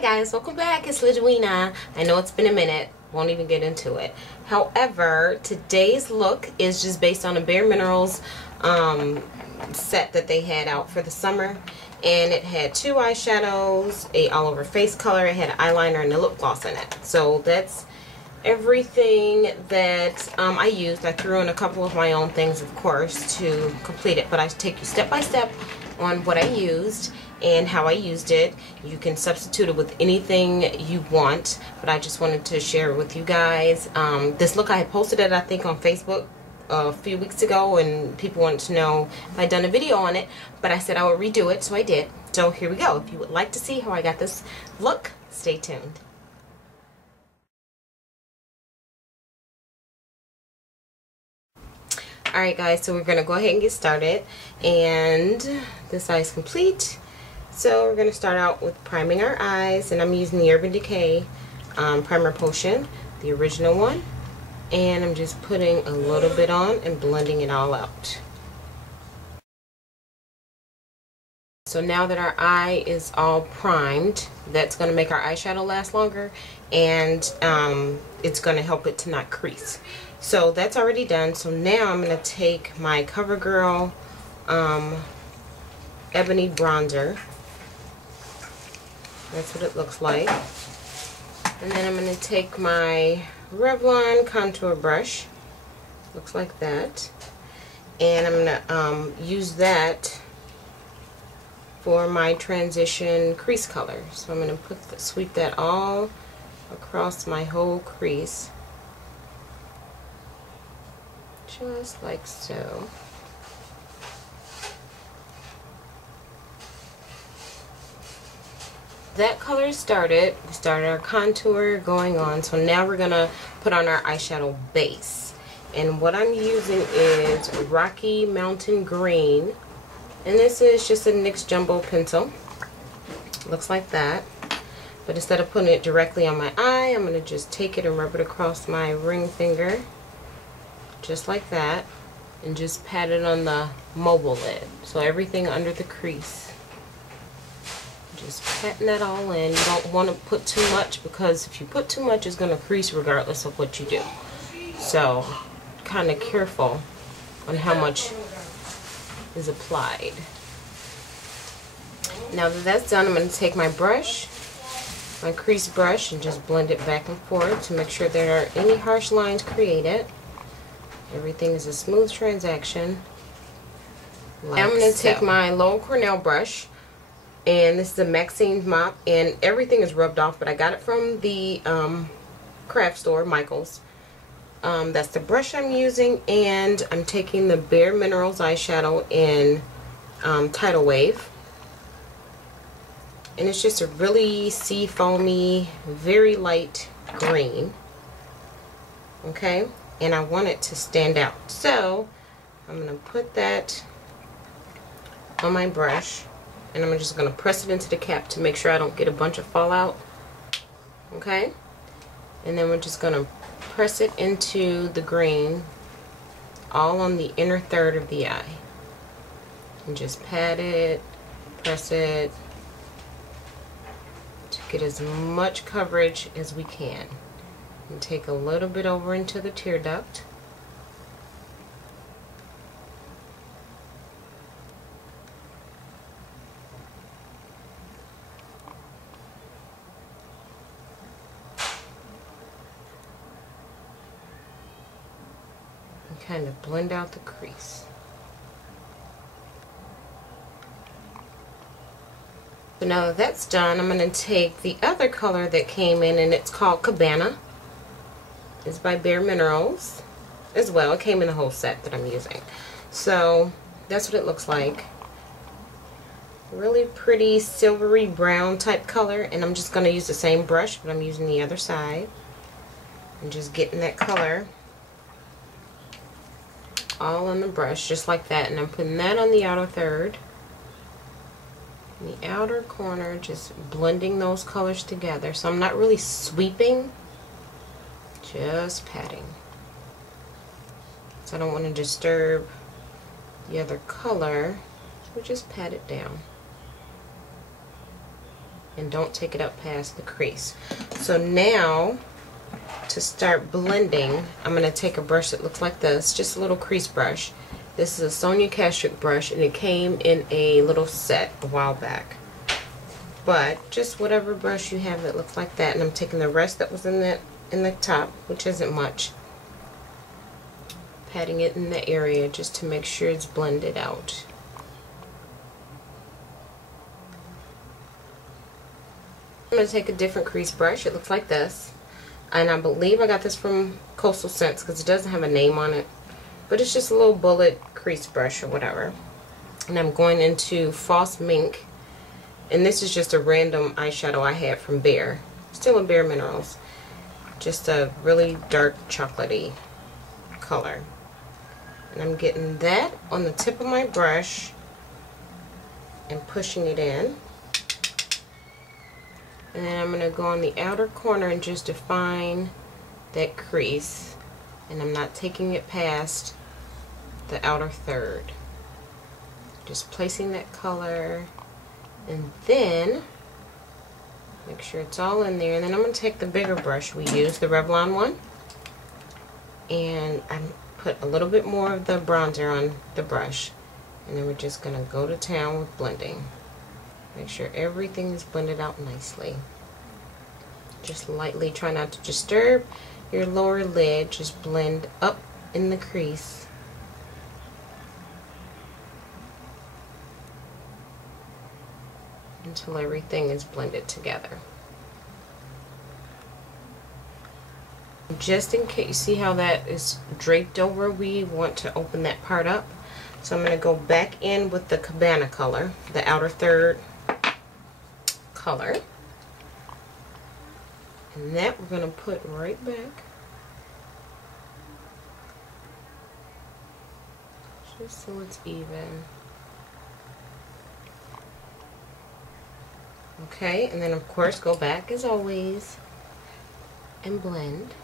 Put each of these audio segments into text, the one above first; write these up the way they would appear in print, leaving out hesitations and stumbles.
Hi guys, welcome back. It's Ladwina. I know it's been a minute. Won't even get into it. However, today's look is just based on a Bare Minerals set that they had out for the summer. And it had two eyeshadows, a all over face color, it had an eyeliner and a lip gloss in it. So that's everything that I used. I threw in a couple of my own things, of course, to complete it. But I take you step by step on what I used and how I used it. You can substitute it with anything you want, but I just wanted to share it with you guys. This look, I had posted it I think on Facebook a few weeks ago, and people wanted to know if I'd done a video on it, but I said I would redo it, so I did. So here we go. If you would like to see how I got this look, stay tuned. Alright guys, so we're going to go ahead and get started, and this eye is complete. So we're going to start out with priming our eyes, and I'm using the Urban Decay primer potion, the original one, and I'm just putting a little bit on and blending it all out. So now that our eye is all primed, that's going to make our eyeshadow last longer, and it's going to help it to not crease. So that's already done. So now I'm going to take my CoverGirl Ebony Bronzer. That's what it looks like. And then I'm going to take my Revlon contour brush. Looks like that. And I'm going to use that for my transition crease color. So I'm going to sweep that all across my whole crease. Just like so. That color started. We started our contour going on. So now we're going to put on our eyeshadow base. And what I'm using is Rocky Mountain Green. And this is just a NYX Jumbo pencil. Looks like that. But instead of putting it directly on my eye, I'm going to just take it and rub it across my ring finger. Just like that, and just pat it on the mobile lid, so everything under the crease. Just patting that all in. You don't want to put too much, because if you put too much, it's going to crease regardless of what you do. So kind of careful on how much is applied. Now that that's done, I'm going to take my brush, my crease brush, and just blend it back and forth to make sure there aren't any harsh lines created. Everything is a smooth transaction. Like I'm going to take my Lowell Cornell brush, and this is a Maxine mop, and everything is rubbed off, but I got it from the craft store, Michael's. That's the brush I'm using, and I'm taking the Bare Minerals eyeshadow in Tidal Wave. And it's just a really sea foamy, very light green. Okay? And I want it to stand out. So I'm going to put that on my brush, and I'm just going to press it into the cap to make sure I don't get a bunch of fallout. Okay? And then we're just going to press it into the green, all on the inner third of the eye. And just pat it, press it, to get as much coverage as we can. And take a little bit over into the tear duct. And kind of blend out the crease. So now that that's done, I'm going to take the other color that came in, and it's called Cabana. It's by Bare Minerals as well. It came in the whole set that I'm using. So that's what it looks like. Really pretty silvery brown type color, and I'm just going to use the same brush, but I'm using the other side. And just getting that color all on the brush, just like that. And I'm putting that on the outer third. In the outer corner, just blending those colors together. So I'm not really sweeping. Just patting. So I don't want to disturb the other color, so just pat it down. and don't take it up past the crease. So now to start blending, I'm going to take a brush that looks like this, just a little crease brush. This is a Sonia Kashuk brush, and it came in a little set a while back. But just whatever brush you have that looks like that, and I'm taking the rest that was in the top, which isn't much, patting it in the area just to make sure it's blended out. I'm going to take a different crease brush. It looks like this, and I believe I got this from Coastal Scents because it doesn't have a name on it, but it's just a little bullet crease brush or whatever. And I'm going into False Mink, and this is just a random eyeshadow I had from Bare, still in Bare Minerals, just a really dark chocolatey color. And I'm getting that on the tip of my brush and pushing it in. And then I'm going to go on the outer corner and just define that crease. And I'm not taking it past the outer third. Just placing that color. And then make sure it's all in there. And then I'm going to take the bigger brush we used, the Revlon one. And I'm put a little bit more of the bronzer on the brush. And then we're just going to go to town with blending. Make sure everything is blended out nicely. Just lightly, try not to disturb your lower lid. Just blend up in the crease. Until everything is blended together. Just in case, see how that is draped over, we want to open that part up. So I'm going to go back in with the Cabana color, the outer third color, and that we're going to put right back, just so it's even. Okay, and then of course go back as always and blend.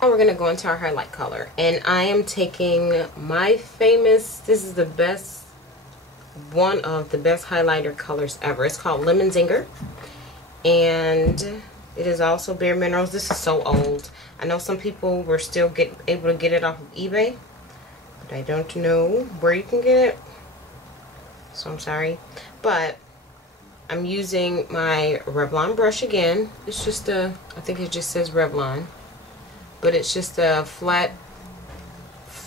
Now we're going to go into our highlight color, and I am taking my famous, this is the best, one of the best highlighter colors ever. It's called Lemon Zinger, and it is also Bare Minerals. This is so old. I know some people were still able to get it off of eBay, but I don't know where you can get it, so I'm sorry. But I'm using my Revlon brush again. It's just a, I think it just says Revlon, but it's just a flat,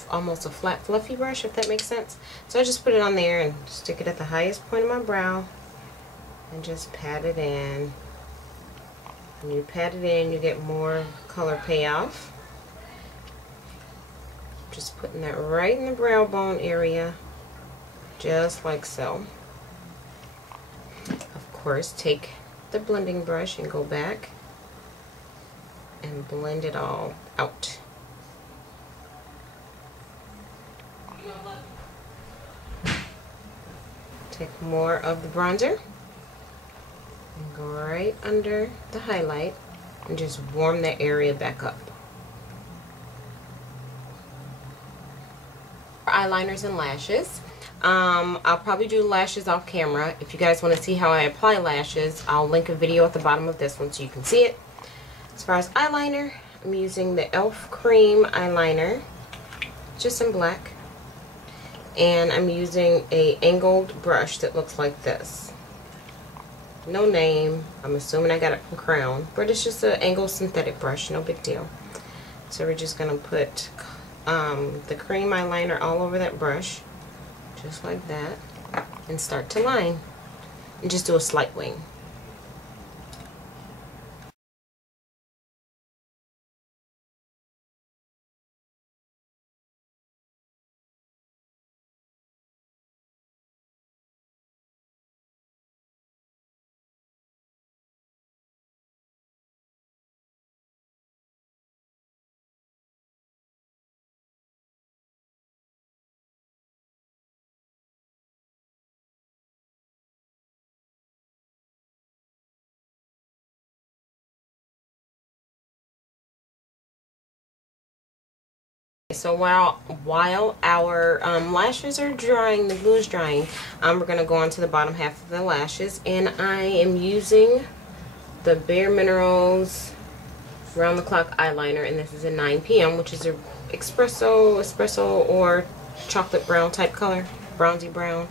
almost a flat fluffy brush, if that makes sense. So I just put it on there and stick it at the highest point of my brow and just pat it in. When you pat it in, you get more color payoff. Just putting that right in the brow bone area, just like so. Of course, take the blending brush and go back and blend it all out. Take more of the bronzer and go right under the highlight and just warm that area back up. For eyeliners and lashes, I'll probably do lashes off camera. If you guys want to see how I apply lashes, I'll link a video at the bottom of this one so you can see it. As far as eyeliner, I'm using the e.l.f. cream eyeliner, just in black. And I'm using a angled brush that looks like this. No name. I'm assuming I got it from Crown, but it's just an angled synthetic brush, no big deal. So we're just going to put the cream eyeliner all over that brush, just like that, and start to line. And just do a slight wing. So while our lashes are drying, the glue is drying, we're going to go on to the bottom half of the lashes. And I am using the Bare Minerals Round the Clock eyeliner, and this is a 9 p.m., which is a espresso or chocolate brown type color, bronzy brown.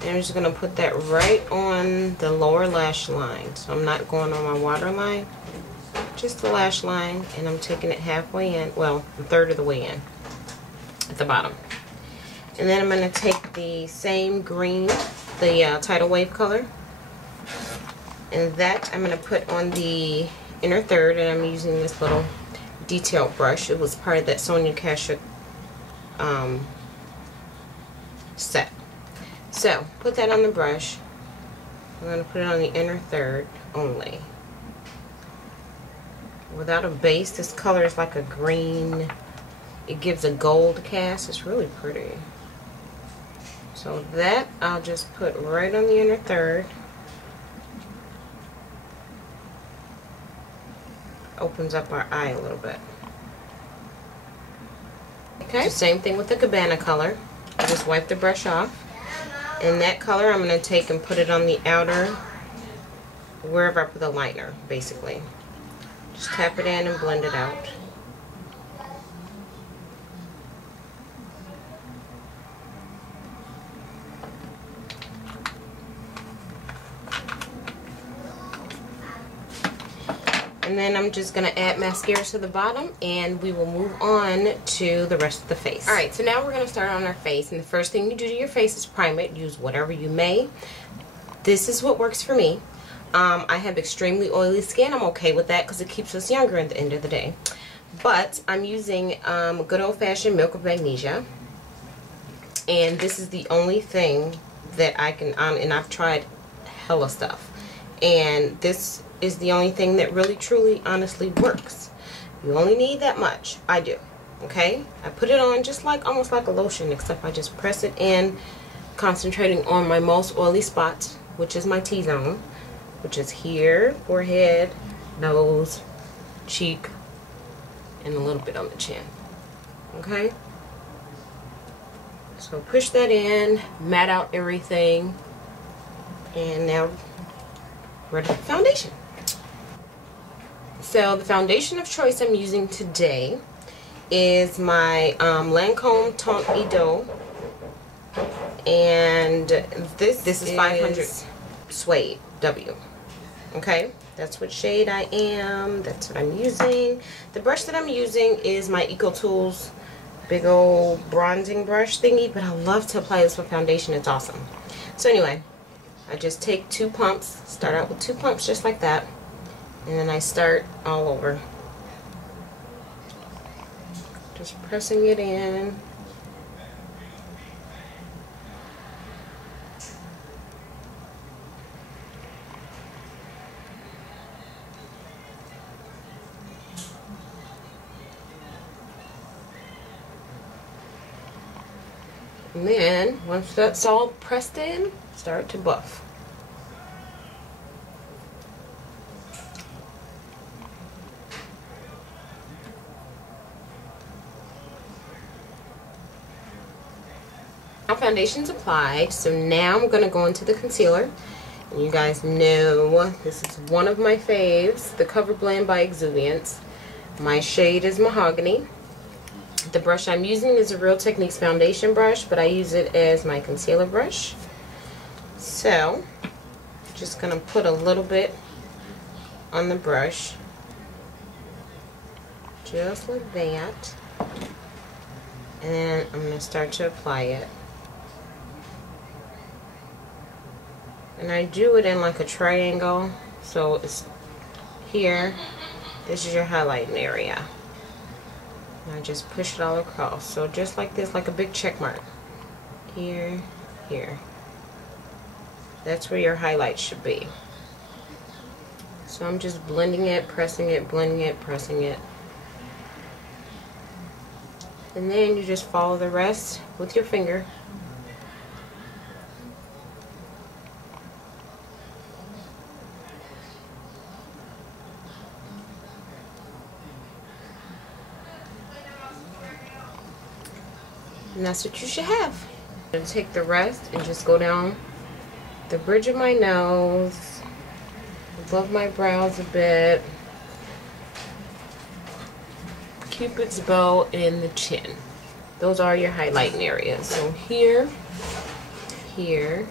And I'm just going to put that right on the lower lash line. So I'm not going on my waterline, just the lash line, and I'm taking it halfway in, well, a third of the way in at the bottom. And then I'm going to take the same green, the Tidal Wave color, and that I'm going to put on the inner third, and I'm using this little detail brush. It was part of that Sonia Kashuk set. So put that on the brush. I'm going to put it on the inner third only. Without a base, this color is like a green. It gives a gold cast. It's really pretty. So that I'll just put right on the inner third. Opens up our eye a little bit. Okay, so same thing with the Cabana color. I just wipe the brush off. And that color I'm going to take and put it on the outer, wherever I put the liner, basically. Just tap it in and blend it out. And then I'm just going to add mascara to the bottom, and we will move on to the rest of the face. Alright, so now we're going to start on our face, and the first thing you do to your face is prime it. Use whatever you may. This is what works for me. I have extremely oily skin. I'm okay with that because it keeps us younger at the end of the day. But I'm using good old-fashioned Milk of Magnesia, and this is the only thing that I can, and I've tried hella stuff, and this is the only thing that really, truly, honestly works. You only need that much. I do. Okay? I put it on just like, almost like a lotion, except I just press it in, concentrating on my most oily spots, which is my T-zone, which is here, forehead, nose, cheek, and a little bit on the chin. Okay? So push that in, mat out everything, and now ready for foundation. So the foundation of choice I'm using today is my Lancome Teint Eau, and this is 500 Suede W. Okay, that's what shade I am. That's what I'm using. The brush that I'm using is my Eco Tools big old bronzing brush thingy, but I love to apply this with foundation. It's awesome. So anyway, I just take 2 pumps, start out with 2 pumps just like that, and then I start all over. Just pressing it in. And then, once that's all pressed in, start to buff. Now foundation's applied, so now I'm going to go into the concealer. And you guys know this is one of my faves, the Cover Blend by Exuviance. My shade is Mahogany. The brush I'm using is a Real Techniques foundation brush, but I use it as my concealer brush. So, just going to put a little bit on the brush, just like that, and then I'm going to start to apply it. And I do it in like a triangle, so it's here, this is your highlighting area. And I just push it all across, so just like this, like a big check mark. Here, here. That's where your highlight should be. So I'm just blending it, pressing it, blending it, pressing it. And then you just follow the rest with your finger. And that's what you should have. I'm going to take the rest and just go down the bridge of my nose, above my brows a bit, Cupid's bow, and the chin. Those are your highlighting areas. So here, here,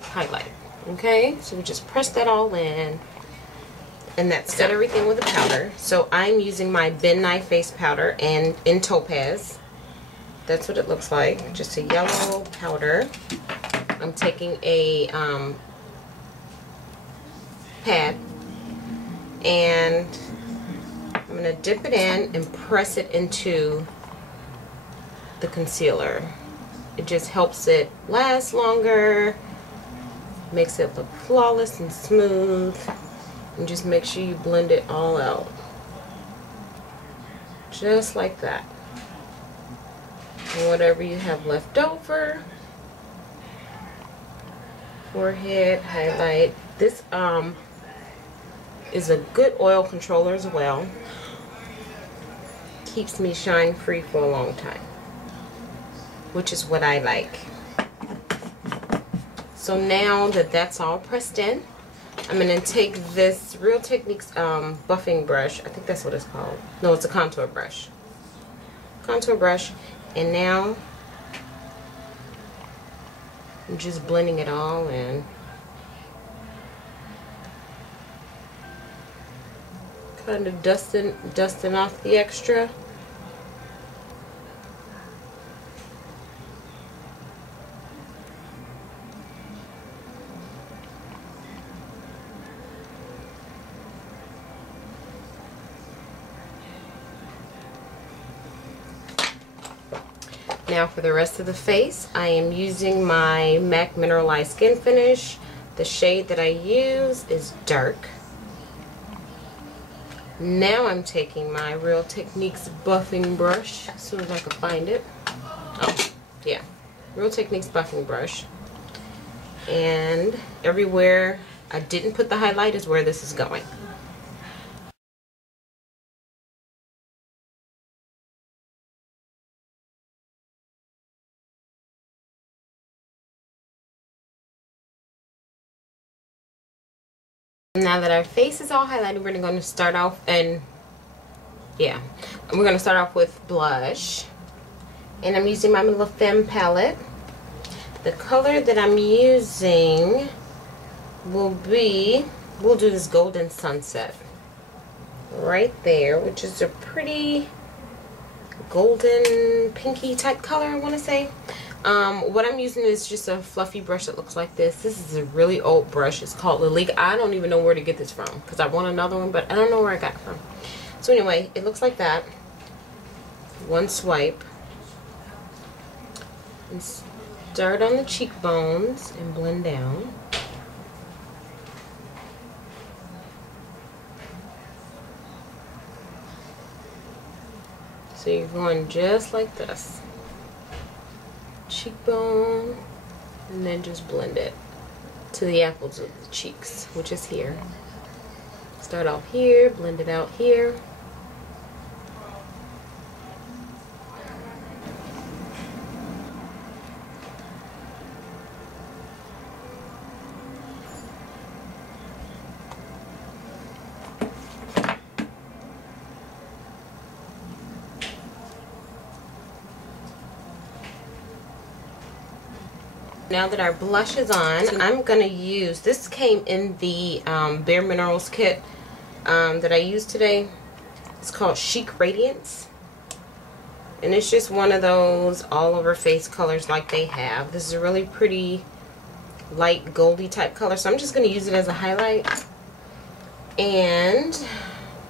highlight. Okay, so we just press that all in, and that's set everything with a powder. So I'm using my Ben Nye face powder and in Topaz. That's what it looks like, just a yellow powder. I'm taking a pad, and I'm going to dip it in and press it into the concealer. It just helps it last longer, makes it look flawless and smooth, and just make sure you blend it all out. Just like that. And whatever you have left over, forehead, highlight. This is a good oil controller as well. Keeps me shine free for a long time, which is what I like. So now that that's all pressed in, I'm going to take this Real Techniques buffing brush. I think that's what it's called. No, it's a contour brush. Contour brush. And now I'm just blending it all in. Kind of dusting off the extra. Now for the rest of the face, I am using my MAC Mineralized Skin Finish. The shade that I use is dark. Now I'm taking my Real Techniques buffing brush, as soon as I can find it. Oh, yeah. Real Techniques buffing brush. And everywhere I didn't put the highlight is where this is going. Now that our face is all highlighted, we're going to start off, and yeah, we're going to start off with blush. And I'm using my La Femme palette. The color that I'm using will be, we'll do this Golden Sunset right there, which is a pretty golden pinky type color, I want to say. What I'm using is just a fluffy brush that looks like this. This is a really old brush. It's called Lalique. I don't even know where to get this from because I want another one, but I don't know where I got it from. So anyway, it looks like that. One swipe. And start on the cheekbones and blend down. So you're going just like this. Cheekbone, and then just blend it to the apples of the cheeks, which is here. Start off here, blend it out here. Now that our blush is on, I'm going to use, this came in the Bare Minerals kit that I used today. It's called Chic Radiance. And it's just one of those all over face colors like they have. This is a really pretty light goldy type color. So I'm just going to use it as a highlight. And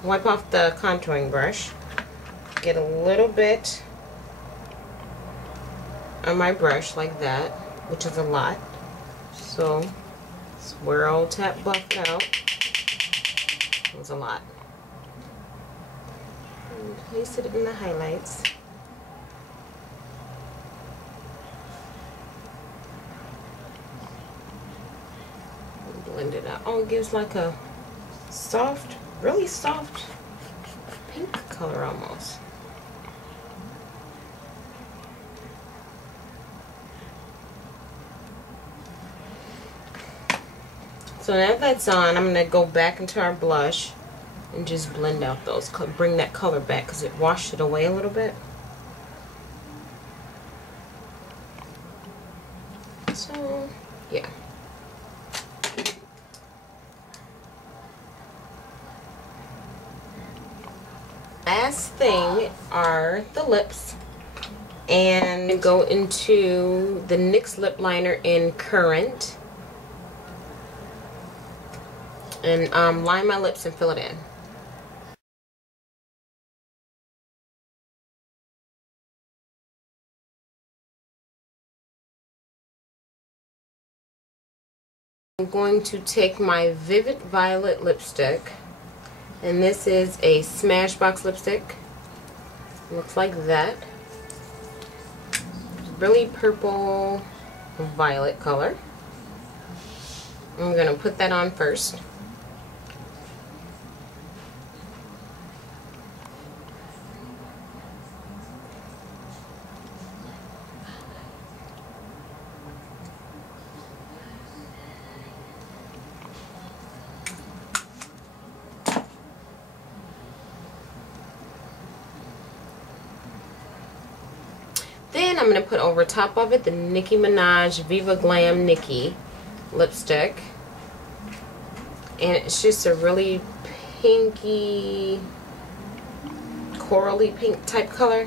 wipe off the contouring brush. Get a little bit on my brush like that, which is a lot. So swirl, tap, buff out. It was a lot. And place it in the highlights. And blend it out. Oh, it gives like a soft, really soft pink color almost. So now that's on, I'm going to go back into our blush and just blend out those, bring that color back because it washed it away a little bit. So, yeah. Last thing are the lips, and go into the NYX lip liner in Currant and line my lips and fill it in. I'm going to take my Vivid Violet lipstick, and this is a Smashbox lipstick. Looks like that. Really purple violet color. I'm going to put that on first. Then I'm going to put over top of it the Nicki Minaj Viva Glam Nicki lipstick. And it's just a really pinky, corally pink type color,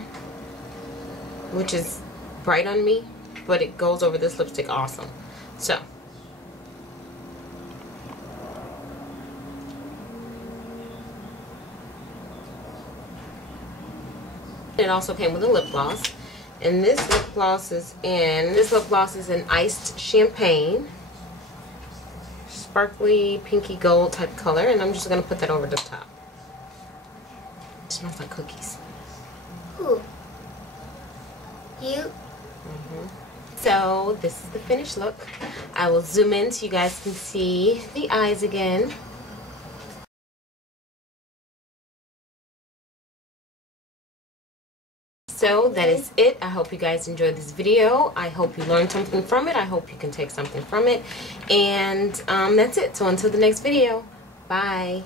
which is bright on me, but it goes over this lipstick awesome. So, it also came with a lip gloss. And this lip gloss is in Iced Champagne, sparkly pinky gold type color, and I'm just gonna put that over the top. It smells like cookies. Who? You? So this is the finished look. I will zoom in so you guys can see the eyes again. So that is it. I hope you guys enjoyed this video. I hope you learned something from it. I hope you can take something from it. And that's it. So until the next video, bye.